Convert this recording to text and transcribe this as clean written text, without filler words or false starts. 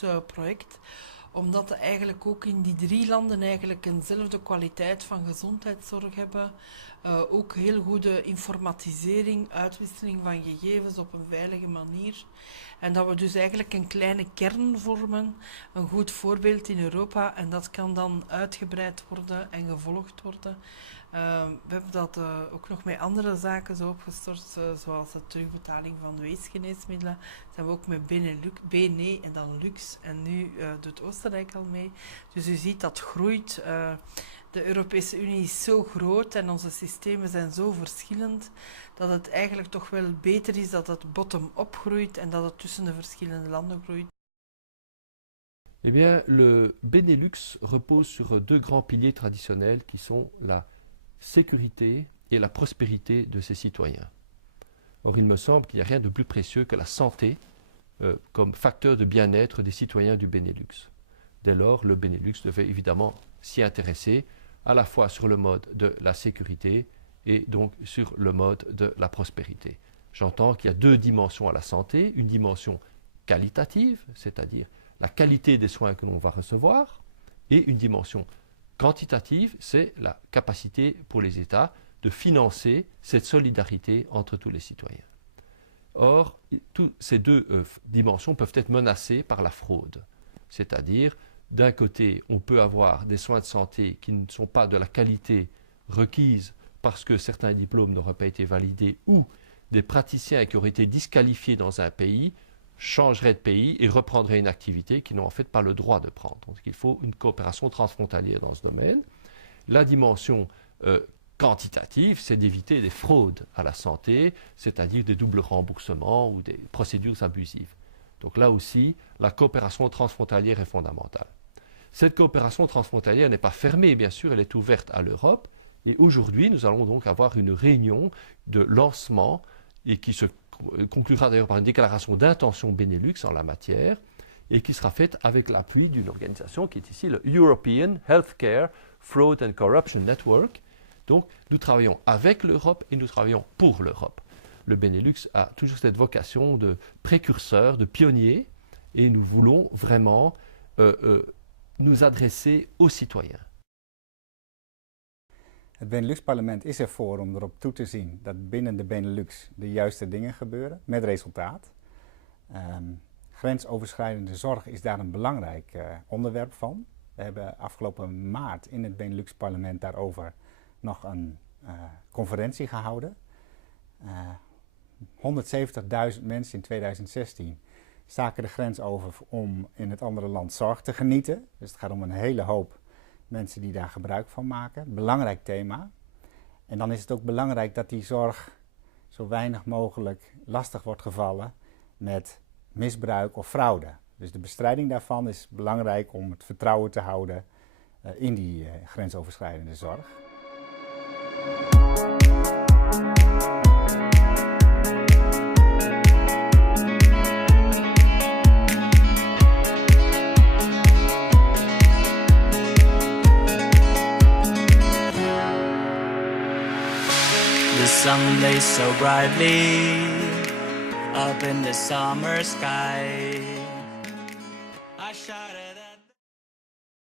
Benelux-project. Omdat we eigenlijk ook in die 3 landen eigenlijk eenzelfde kwaliteit van gezondheidszorg hebben. Ook heel goede informatisering, uitwisseling van gegevens op een veilige manier. En dat we dus eigenlijk een kleine kern vormen, een goed voorbeeld in Europa. En dat kan dan uitgebreid worden en gevolgd worden. We hebben dat ook nog met andere zaken zo opgestart, zoals de terugbetaling van weesgeneesmiddelen. Zijn we ook met BNE en dan Lux en nu doet Oostenrijk al mee. Dus u ziet dat groeit. De Europese Unie is zo groot en onze systemen zijn zo verschillend dat het eigenlijk toch wel beter is dat het bottom-up groeit en dat het tussen de verschillende landen groeit. Eh bien, le Benelux repose sur 2 grands piliers traditionnels qui sont la sécurité et la prospérité de ses citoyens. Or, il me semble qu'il n'y a rien de plus précieux que la santé comme facteur de bien-être des citoyens du Benelux. Dès lors, le Benelux devait évidemment s'y intéresser à la fois sur le mode de la sécurité et donc sur le mode de la prospérité. J'entends qu'il y a 2 dimensions à la santé, une dimension qualitative, c'est-à-dire la qualité des soins que l'on va recevoir, et une dimension quantitative, c'est la capacité pour les États de financer cette solidarité entre tous les citoyens. Or, ces 2 dimensions peuvent être menacées par la fraude, c'est-à-dire d'un côté, on peut avoir des soins de santé qui ne sont pas de la qualité requise parce que certains diplômes n'auraient pas été validés ou des praticiens qui auraient été disqualifiés dans un pays changeraient de pays et reprendraient une activité qu'ils n'ont en fait pas le droit de prendre. Donc il faut une coopération transfrontalière dans ce domaine. La dimension quantitative, c'est d'éviter des fraudes à la santé, c'est-à-dire des doubles remboursements ou des procédures abusives. Donc là aussi, la coopération transfrontalière est fondamentale. Cette coopération transfrontalière n'est pas fermée, bien sûr, elle est ouverte à l'Europe. Et aujourd'hui, nous allons donc avoir une réunion de lancement et qui se conclura d'ailleurs par une déclaration d'intention Benelux en la matière et qui sera faite avec l'appui d'une organisation qui est ici le European Healthcare Fraud and Corruption Network. Donc, nous travaillons avec l'Europe et nous travaillons pour l'Europe. Le Benelux a toujours cette vocation de précurseur, de pionnier, et nous voulons vraiment nous adresser aux citoyens. Het Benelux-parlement is ervoor om erop toe te zien dat binnen de Benelux de juiste dingen gebeuren, met resultaat. Grensoverschrijdende zorg is daar een belangrijk onderwerp van. We hebben afgelopen maart in het Benelux-parlement daarover nog een conferentie gehouden. 170.000 mensen in 2016 staken de grens over om in het andere land zorg te genieten. Dus het gaat om een hele hoop mensen die daar gebruik van maken. Belangrijk thema. En dan is het ook belangrijk dat die zorg zo weinig mogelijk lastig wordt gevallen met misbruik of fraude. Dus de bestrijding daarvan is belangrijk om het vertrouwen te houden in die grensoverschrijdende zorg. The sun lays so brightly up in the summer sky. I shouted at